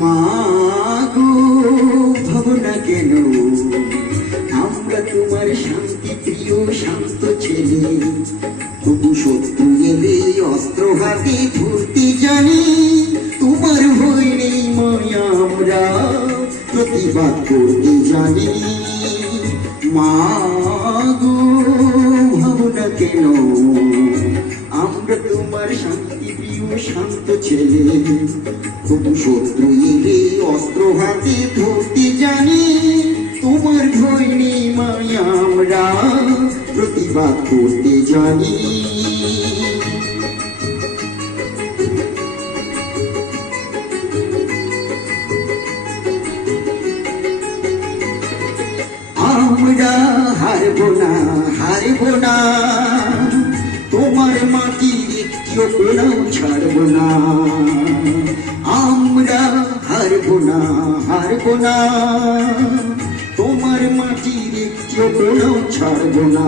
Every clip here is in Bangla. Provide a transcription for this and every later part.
মাগো ভাবনা কেন আমরা তোমার শান্তি প্রিয় শান্ত ছেলে, তবু শত্রু এলে অস্ত্র হাতে ধরতে জানি। তোমার ভয় নেই মায়া, আমরা প্রতিবাদ করতে জানি। মাগো ভাবনা কেন আমরা তোমার শান্তি প্রিয় শান্ত ছেলে, তবু শত্রু এলে অস্ত্র হাতে ধরতে জানি। তোমার ভয় নেই মায়া, আমরা প্রতিবাদ করতে জানি। আমরা হারবো না, হারবো না, তোমার মাটির একটিও কোনাও ছাড়বো না। আমরা হারবো না, হারবো না, তোমার মাটির একটিও কোনাও ছাড়বো না।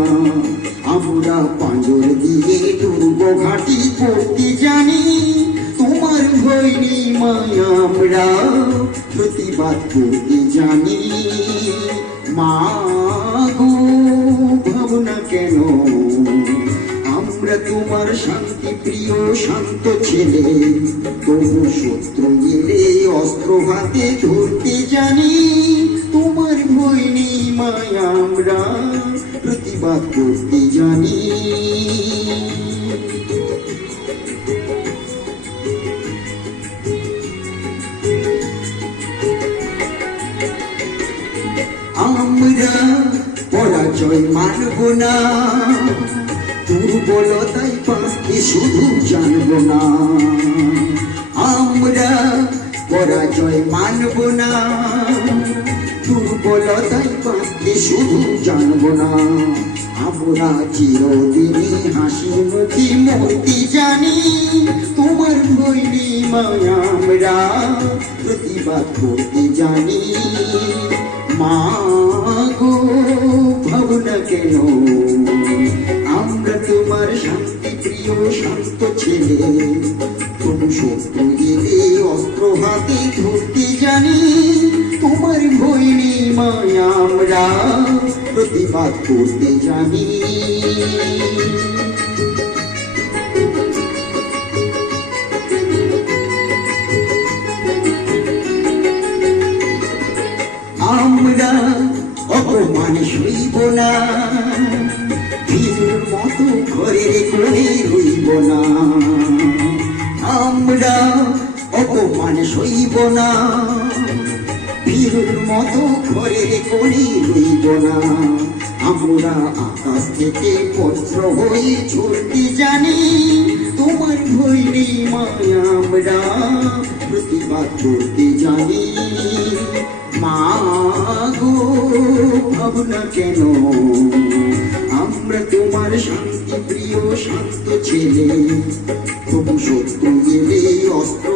আমরা পাঁজর দিয়ে দুর্গ ঘাঁটি করতে জানি। তোমার ভয় নেই মায়া, আমরা প্রতিবাদ করতে জানি। মাগো ভাবনা কেন আমরা তোমার শান্তি প্রিয় শান্ত ছেলে, তবু শত্রু এলে অস্ত্র হাতে ধরতে জানি। তোমার ভয় নেই মায়া, আমরা প্রতিবাদ করতে জানি। আমরা পরাজয় মানব না, দুর্বলতায় বাঁচতে শুধু জানব না। আমরা পরাজয় মানব না, দুর্বলতায় বাঁচতে শুধু জানব না। আমরা চিরদিনই হাসি মুখে মরতে জানি। তোমার ভয় নেই মায়া, আমরা প্রতিবাদ করতে জানি। মাগো ভাবনা কেন আমরা তোমার শান্তি প্রিয় শান্ত ছেলে, তবু শত্রু এলে অস্ত্র হাতে ধরতে জানি। তোমার ভয় নেই মায়া, আমরা প্রতিবাদ করতে জানি। আমরা অপমান সইব না, ভীরুর মতো ঘরের কোণে রইব না। আমরা অপমান সইব না, ভীরুর মতো ঘরের কোণে রইব না। আমরা আকাশ থেকে পত্র হয়ে ছড়তে জানি। তোমার ভয় নেই মায়া, আমরা প্রতিবাদ করতে জানি। মাগো ভাবনা কেন আমরা তোমার শান্তি প্রিয় শান্ত ছেলে, তবু শত্রু এলে অস্ত্র